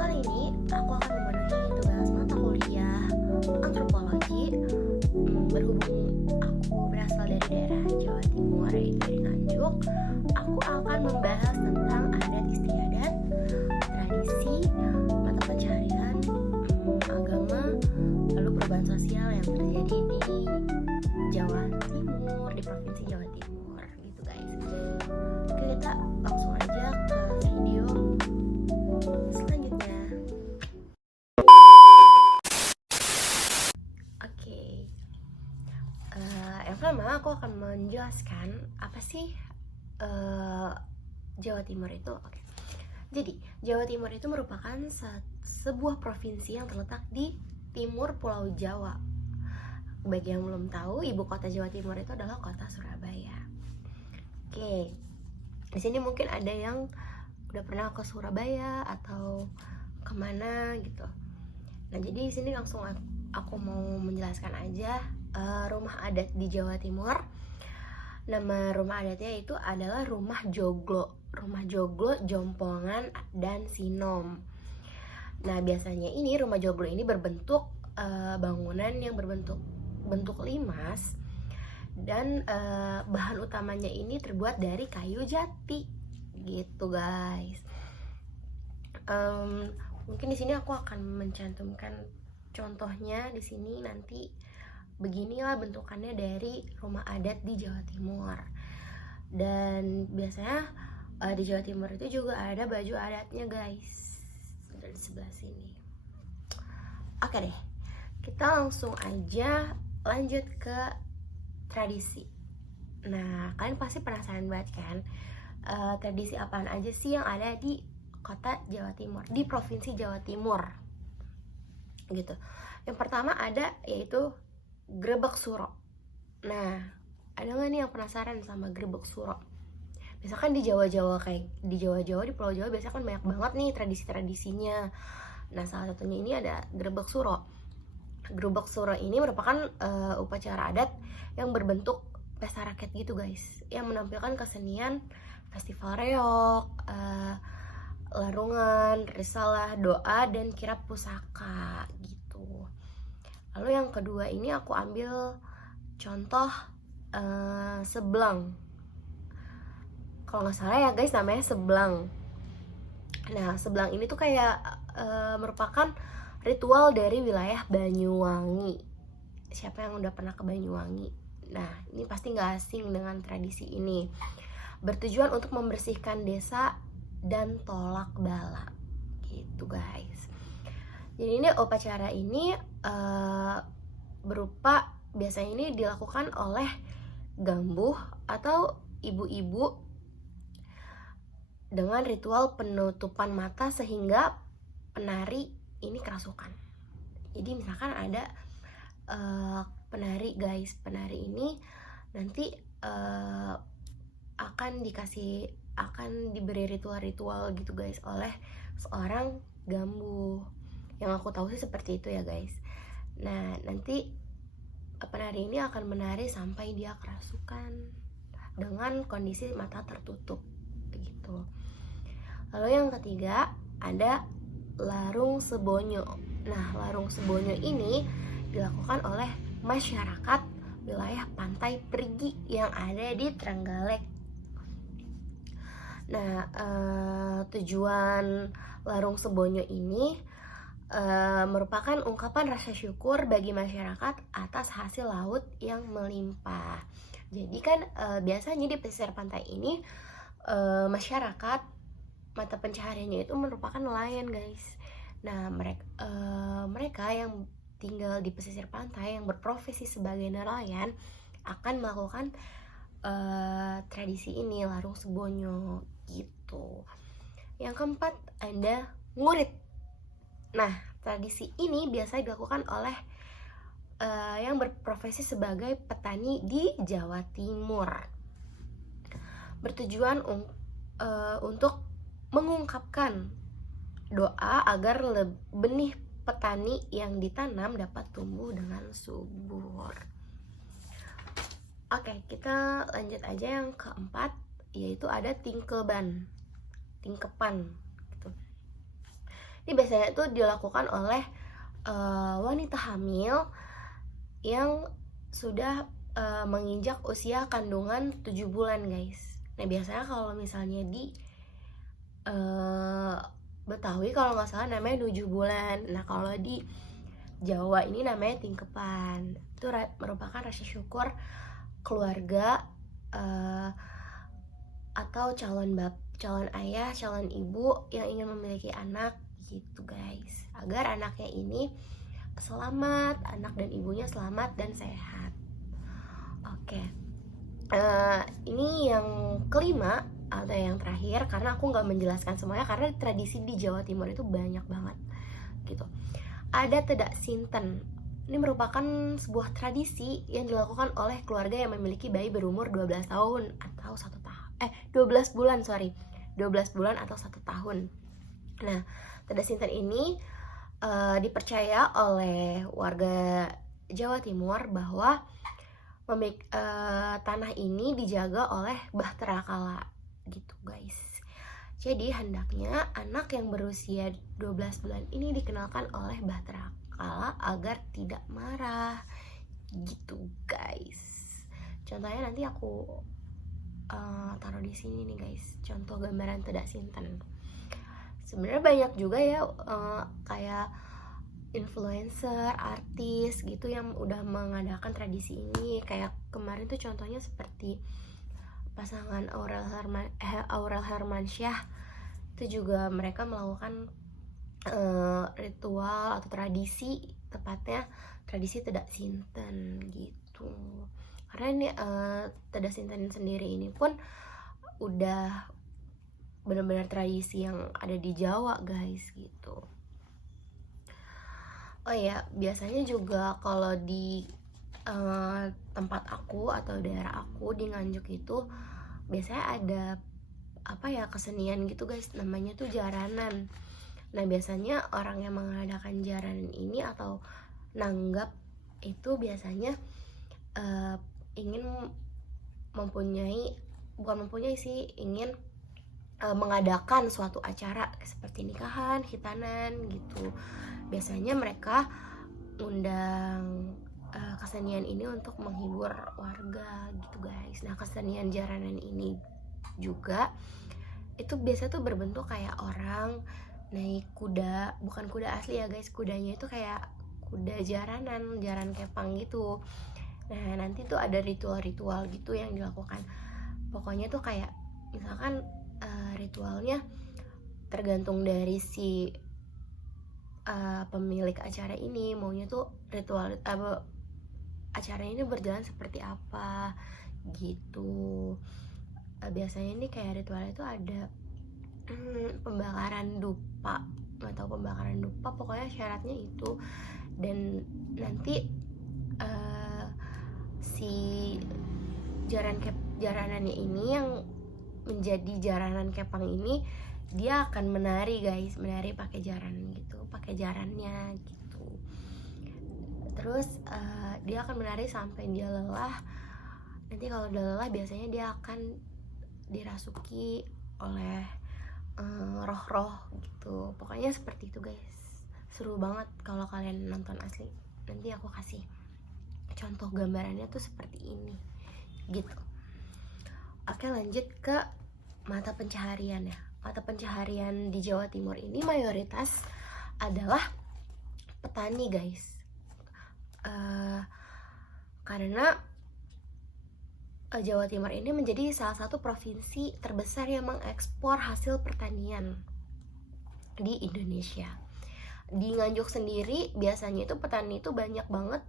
Kali ini aku akan memenuhi tugas mata kuliah antropologi. Berhubung aku berasal dari daerah Jawa Timur, yaitu dari Nganjuk, aku akan membahas tentang adat istiadat, tradisi, mata pencaharian, agama, lalu perubahan sosial yang terjadi di Jawa Timur, di provinsi Jawa Timur, gitu guys. Oke, kita langsung aja ke video selanjutnya. Oke, yang pertama aku akan menjelaskan apa sih Jawa Timur itu. Oke, jadi Jawa Timur itu merupakan sebuah provinsi yang terletak di timur Pulau Jawa. Bagi yang belum tahu, ibu kota Jawa Timur itu adalah kota Surabaya. Oke, di sini mungkin ada yang udah pernah ke Surabaya atau kemana gitu. Nah, jadi di sini langsung aku mau menjelaskan aja rumah adat di Jawa Timur. Nama rumah adatnya itu adalah Rumah Joglo, Rumah Joglo, Jompongan, dan Sinom. Nah, biasanya ini Rumah Joglo ini berbentuk bangunan yang berbentuk limas, dan bahan utamanya ini terbuat dari kayu jati, gitu guys. Mungkin di sini aku akan mencantumkan contohnya di sini nanti. Beginilah bentukannya dari rumah adat di Jawa Timur. Dan biasanya di Jawa Timur itu juga ada baju adatnya guys, dari sebelah sini. Oke deh, kita langsung aja lanjut ke tradisi. Nah, kalian pasti penasaran banget kan, tradisi apaan aja sih yang ada di kota Jawa Timur, di provinsi Jawa Timur gitu. Yang pertama ada yaitu Grebek Suro. Nah, ada nggak nih yang penasaran sama Grebek Suro? Misalkan di Jawa-Jawa, kayak di Jawa-Jawa, di Pulau Jawa biasanya kan banyak banget nih tradisi-tradisinya. Nah, salah satunya ini ada Grebek Suro. Grebek Suro ini merupakan upacara adat yang berbentuk pesta rakyat gitu guys, yang menampilkan kesenian festival reog, larungan, risalah, doa, dan kirap pusaka gitu. Lalu yang kedua ini aku ambil contoh Seblang. Kalau nggak salah ya guys, namanya Seblang. Nah, Seblang ini tuh kayak merupakan ritual dari wilayah Banyuwangi. Siapa yang udah pernah ke Banyuwangi? Nah, ini pasti nggak asing dengan tradisi ini. Bertujuan untuk membersihkan desa dan tolak bala, gitu guys. Jadi ini upacara ini berupa, biasanya ini dilakukan oleh gambuh atau ibu-ibu dengan ritual penutupan mata sehingga penari ini kerasukan. Jadi misalkan ada penari guys, penari ini nanti akan diberi ritual-ritual gitu guys oleh seorang gambuh. Yang aku tahu sih seperti itu ya guys. Nah, nanti penari ini akan menari sampai dia kerasukan dengan kondisi mata tertutup begitu. Lalu yang ketiga ada Larung Sebonyo. Nah, Larung Sebonyo ini dilakukan oleh masyarakat wilayah Pantai Perigi yang ada di Trenggalek. Nah, tujuan Larung Sebonyo ini merupakan ungkapan rasa syukur bagi masyarakat atas hasil laut yang melimpah. Jadi kan biasanya di pesisir pantai ini masyarakat mata pencahariannya itu merupakan nelayan guys. Nah, mereka yang tinggal di pesisir pantai yang berprofesi sebagai nelayan akan melakukan tradisi ini, Larung Sebonyo gitu. Yang keempat ada Ngurit. Nah, tradisi ini biasa dilakukan oleh yang berprofesi sebagai petani di Jawa Timur. Bertujuan untuk mengungkapkan doa agar benih petani yang ditanam dapat tumbuh dengan subur. Oke, kita lanjut aja yang keempat, yaitu ada Tingkeban, Tingkepan gitu. Ini biasanya tuh dilakukan oleh wanita hamil yang sudah menginjak usia kandungan 7 bulan guys. Nah biasanya kalau misalnya di Betawi kalau nggak salah namanya 7 bulan. Nah kalau di Jawa ini namanya tingkepan. Itu merupakan rasa syukur keluarga atau calon ayah, calon ibu yang ingin memiliki anak gitu guys, agar anaknya ini selamat, anak dan ibunya selamat dan sehat. Oke, ini yang kelima atau yang terakhir, karena aku nggak menjelaskan semuanya karena tradisi di Jawa Timur itu banyak banget gitu. Ada Tedak Sinten. Ini merupakan sebuah tradisi yang dilakukan oleh keluarga yang memiliki bayi berumur 12 tahun atau 12 bulan, 12 bulan atau 1 tahun. Nah, Tedak Sinten ini dipercaya oleh warga Jawa Timur bahwa tanah ini dijaga oleh Bahtera Kala gitu guys. Jadi hendaknya anak yang berusia 12 bulan ini dikenalkan oleh Bahtera Kala agar tidak marah gitu guys. Contohnya nanti aku taruh di sini nih guys, contoh gambaran Tedak Sinten. Sebenarnya banyak juga ya kayak influencer, artis gitu yang udah mengadakan tradisi ini. Kayak kemarin tuh contohnya seperti pasangan Aurel Hermansyah, itu juga mereka melakukan ritual atau tradisi, tepatnya tradisi Tedak Sinten gitu. Karena ini Tedak Sinten sendiri ini pun udah benar-benar tradisi yang ada di Jawa guys gitu. Oh ya, biasanya juga kalau di tempat aku atau daerah aku di Nganjuk itu biasanya ada kesenian gitu guys, namanya tuh jaranan. Nah biasanya orang yang mengadakan jaranan ini atau nanggap itu biasanya ingin ingin mengadakan suatu acara seperti nikahan, khitanan gitu. Biasanya mereka undang kesenian ini untuk menghibur warga gitu guys. Nah kesenian jaranan ini juga itu biasa tuh berbentuk kayak orang naik kuda, bukan kuda asli ya guys, kudanya itu kayak kuda jaran kepang gitu. Nah nanti tuh ada ritual-ritual gitu yang dilakukan. Pokoknya tuh kayak misalkan ritualnya tergantung dari si pemilik acara ini maunya tuh ritual acara ini berjalan seperti apa gitu. Biasanya ini kayak ritualnya itu ada pembakaran dupa atau pembakaran dupa, pokoknya syaratnya itu. Dan nanti si jaranannya ini yang menjadi jaranan kepang ini dia akan menari guys, menari pakai jaran gitu, pakai jarannya gitu. Terus dia akan menari sampai dia lelah. Nanti kalau udah lelah biasanya dia akan dirasuki oleh roh-roh gitu. Pokoknya seperti itu guys. Seru banget kalau kalian nonton asli. Nanti aku kasih contoh gambarannya tuh seperti ini gitu. Oke, lanjut ke mata pencaharian ya. Mata pencaharian di Jawa Timur ini mayoritas adalah petani guys. Karena Jawa Timur ini menjadi salah satu provinsi terbesar yang mengekspor hasil pertanian di Indonesia. Di Nganjuk sendiri biasanya itu petani itu banyak banget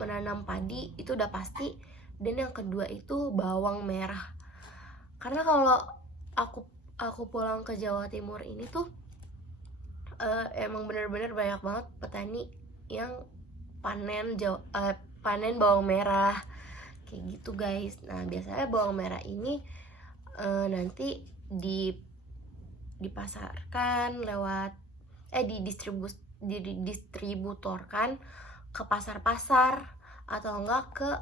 menanam padi, itu udah pasti. Dan yang kedua itu bawang merah. Karena kalau aku pulang ke Jawa Timur ini tuh emang benar-benar banyak banget petani yang panen bawang merah kayak gitu guys. Nah biasanya bawang merah ini nanti dipasarkan lewat didistributorkan ke pasar-pasar atau enggak ke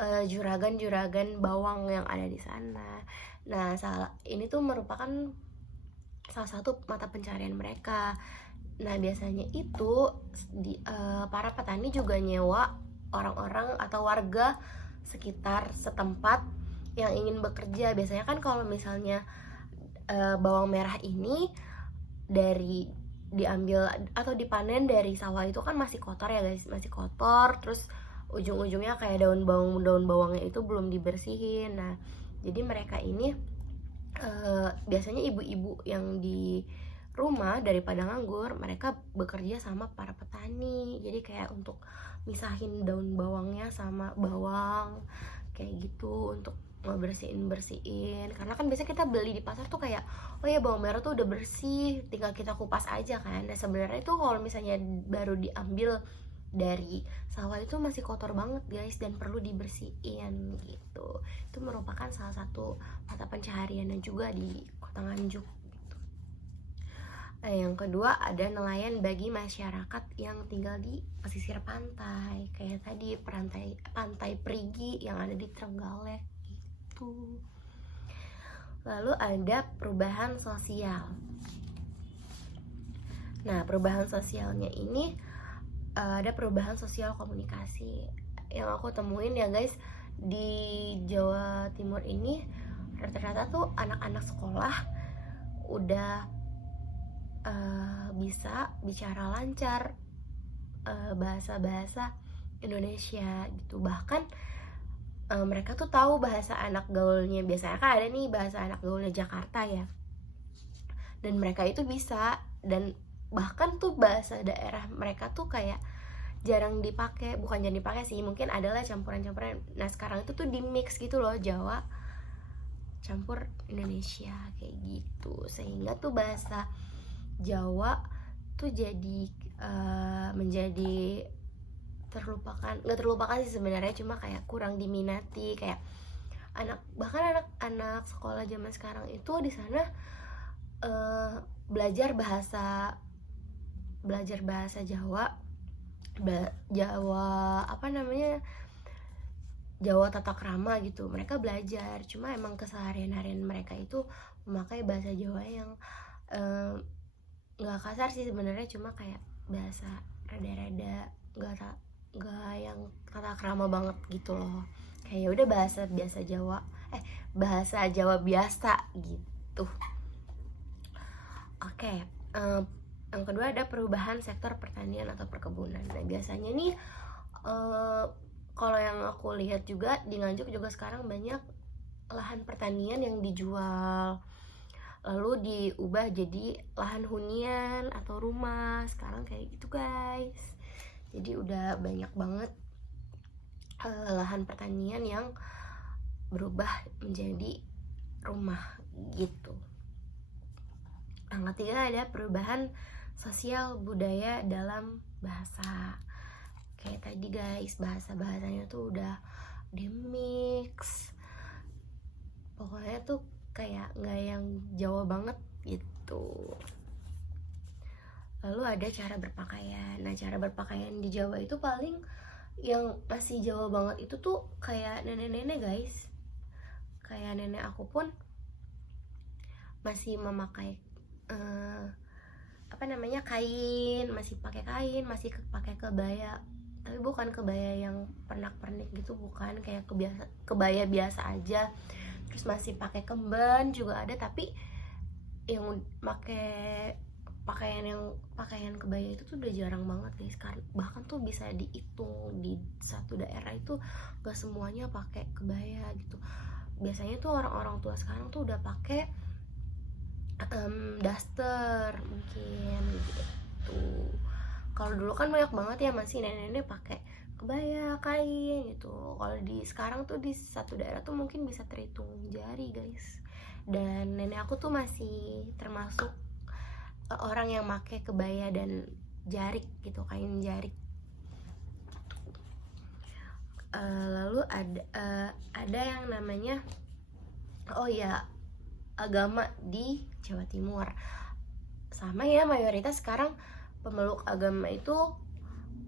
juragan-juragan bawang yang ada di sana. Nah ini tuh merupakan salah satu mata pencarian mereka. Nah biasanya itu para petani juga nyewa orang-orang atau warga sekitar setempat yang ingin bekerja. Biasanya kan kalau misalnya bawang merah ini dari diambil atau dipanen dari sawah itu kan masih kotor ya guys, masih kotor, terus ujung-ujungnya kayak daun bawangnya itu belum dibersihin. Nah jadi mereka ini biasanya ibu-ibu yang di rumah daripada nganggur, mereka bekerja sama para petani. Jadi kayak untuk misahin daun bawangnya sama bawang kayak gitu, untuk ngebersihin karena kan biasanya kita beli di pasar tuh kayak oh ya bawang merah tuh udah bersih, tinggal kita kupas aja kan. Dan sebenarnya itu kalau misalnya baru diambil dari sawah itu masih kotor banget guys, dan perlu dibersihin gitu. Itu merupakan salah satu mata pencahariannya juga di Kota Nganjuk gitu. Yang kedua ada nelayan bagi masyarakat yang tinggal di pesisir pantai, kayak tadi pantai Perigi yang ada di Trenggalek gitu. Lalu ada perubahan sosial. Nah perubahan sosialnya ini ada perubahan sosial komunikasi yang aku temuin ya guys. Di Jawa Timur ini rata-rata tuh anak-anak sekolah udah bisa bicara lancar bahasa-bahasa Indonesia gitu. Bahkan mereka tuh tahu bahasa anak gaulnya. Biasanya kan ada nih bahasa anak gaulnya Jakarta ya, dan mereka itu bisa. Dan bahkan tuh bahasa daerah mereka tuh kayak jarang dipakai, bukan jarang dipakai sih, mungkin adalah campuran-campuran. Nah sekarang itu tuh di mix gitu loh, Jawa campur Indonesia kayak gitu, sehingga tuh bahasa Jawa tuh jadi menjadi nggak terlupakan sih sebenarnya, cuma kayak kurang diminati. Kayak bahkan anak sekolah zaman sekarang itu di sana belajar bahasa Jawa Jawa tata krama gitu. Mereka belajar, cuma emang keseharian-harian mereka itu memakai bahasa Jawa yang nggak kasar sih sebenarnya, cuma kayak bahasa rada-rada nggak yang tata krama banget gitu loh. Kayak udah bahasa Jawa biasa gitu. Oke, yang kedua ada perubahan sektor pertanian atau perkebunan. Nah biasanya nih kalau yang aku lihat juga di Nganjuk juga sekarang banyak lahan pertanian yang dijual lalu diubah jadi lahan hunian atau rumah sekarang kayak gitu guys. Jadi udah banyak banget lahan pertanian yang berubah menjadi rumah gitu. Yang ketiga ada perubahan sosial budaya dalam bahasa. Kayak tadi guys, bahasanya tuh udah dimix, pokoknya tuh kayak nggak yang Jawa banget gitu. Lalu ada cara berpakaian. Nah cara berpakaian di Jawa itu paling yang masih Jawa banget itu tuh kayak nenek-nenek guys. Kayak nenek aku pun masih memakai kain, masih pakai kain, masih pakai kebaya. Tapi bukan kebaya yang pernak-pernik gitu, bukan, kayak kebaya biasa aja. Terus masih pakai kemben juga ada, tapi yang pakai pakaian kebaya itu tuh udah jarang banget guys. Bahkan tuh bisa dihitung di satu daerah itu gak semuanya pakai kebaya gitu. Biasanya tuh orang-orang tua sekarang tuh udah pakai daster mungkin gitu. Kalau dulu kan banyak banget ya masih nenek-nenek pakai kebaya, kain gitu. Kalau di sekarang tuh di satu daerah tuh mungkin bisa terhitung jari guys. Dan nenek aku tuh masih termasuk orang yang pakai kebaya dan jarik gitu, kain jarik. Lalu ada yang namanya agama di Jawa Timur. Sama ya, mayoritas sekarang pemeluk agama itu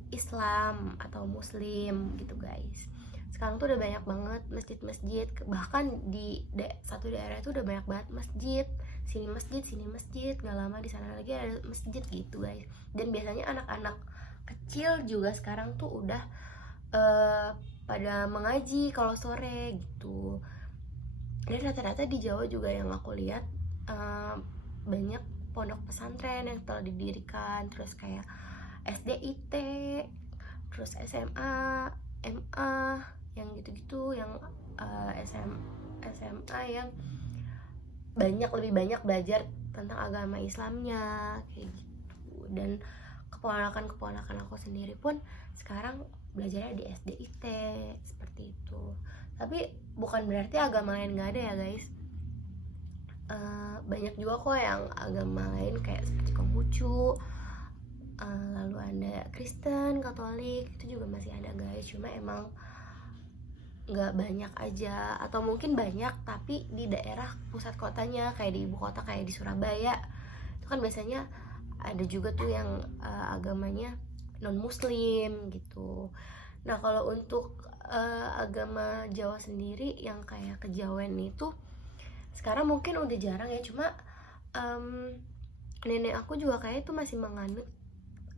Islam atau Muslim gitu guys. Sekarang tuh udah banyak banget masjid-masjid, bahkan di satu daerah itu udah banyak banget masjid. sini masjid, nggak lama di sana lagi ada masjid gitu guys. Dan biasanya anak-anak kecil juga sekarang tuh udah pada mengaji kalau sore gitu. Dan rata-rata di Jawa juga yang aku lihat banyak pondok pesantren yang telah didirikan, terus kayak SDIT, terus SMA, MA, yang gitu-gitu, yang SMA yang lebih banyak belajar tentang agama Islamnya kayak gitu. Dan keponakan aku sendiri pun sekarang belajarnya di SDIT seperti itu. Tapi bukan berarti agama lain nggak ada ya guys. Banyak juga kok yang agama lain kayak seperti Konghucu, lalu ada Kristen, Katolik, itu juga masih ada guys. Cuma emang nggak banyak aja, atau mungkin banyak tapi di daerah pusat kotanya kayak di ibu kota kayak di Surabaya itu kan biasanya ada juga tuh yang agamanya non muslim gitu. Nah kalau untuk agama Jawa sendiri yang kayak kejawen itu sekarang mungkin udah jarang ya, cuma nenek aku juga kayak itu masih menganut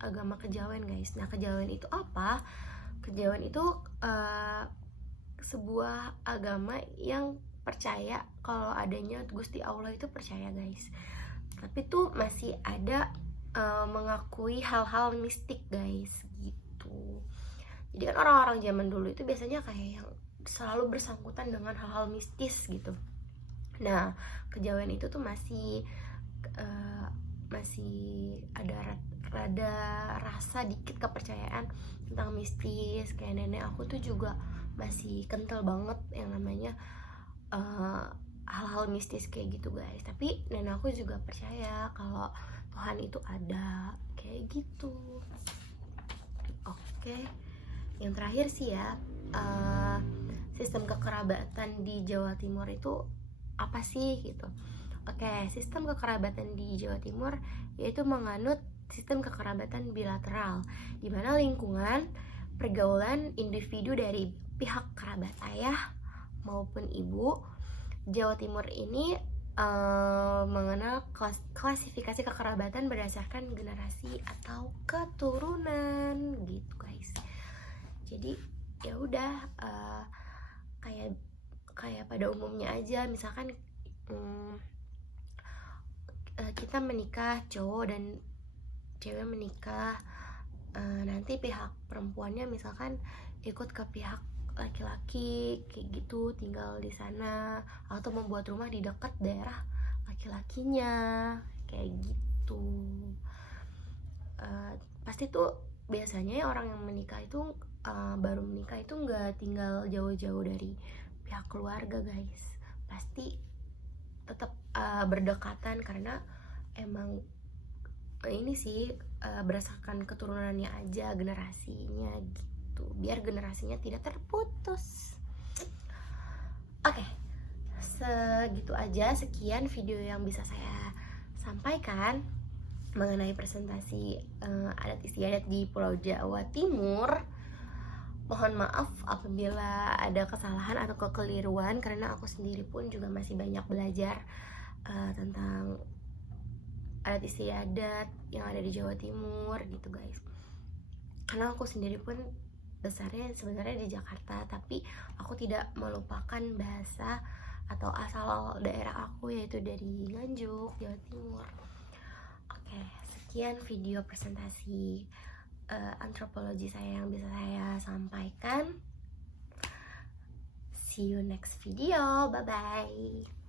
agama kejawen guys. Nah kejawen itu apa? Kejawen itu sebuah agama yang percaya kalau adanya Gusti Allah itu percaya guys, tapi tuh masih ada mengakui hal-hal mistik guys gitu. Jadi kan orang-orang zaman dulu itu biasanya kayak yang selalu bersangkutan dengan hal-hal mistis gitu. Nah kejawen itu tuh masih ada rada rasa dikit kepercayaan tentang mistis. Kayak nenek aku tuh juga masih kental banget yang namanya hal-hal mistis kayak gitu guys. Tapi nenek aku juga percaya kalau Tuhan itu ada kayak gitu. Oke, yang terakhir sih ya, sistem kekerabatan di Jawa Timur itu apa sih gitu. Oke, sistem kekerabatan di Jawa Timur yaitu menganut sistem kekerabatan bilateral, di mana lingkungan pergaulan individu dari pihak kerabat ayah maupun ibu Jawa Timur ini mengenal klasifikasi kekerabatan berdasarkan generasi atau keturunan gitu guys. Jadi ya udah kayak pada umumnya aja, misalkan kita menikah, cowok dan cewek menikah, nanti pihak perempuannya misalkan ikut ke pihak laki-laki kayak gitu, tinggal di sana atau membuat rumah di dekat daerah laki-lakinya kayak gitu. Pasti tuh biasanya ya orang yang menikah itu baru menikah itu nggak tinggal jauh-jauh dari pihak keluarga guys, pasti tetap berdekatan karena emang ini sih berdasarkan keturunannya aja, generasinya gitu, biar generasinya tidak terputus. Oke, segitu aja, sekian video yang bisa saya sampaikan mengenai presentasi adat istiadat di Pulau Jawa Timur. Mohon maaf apabila ada kesalahan atau kekeliruan, karena aku sendiri pun juga masih banyak belajar tentang adat istiadat yang ada di Jawa Timur gitu guys. Karena aku sendiri pun besarnya sebenarnya di Jakarta, tapi aku tidak melupakan bahasa atau asal daerah aku, yaitu dari Nganjuk, Jawa Timur. Oke, sekian video presentasi antropologi saya yang bisa saya sampaikan. See you next video, bye bye.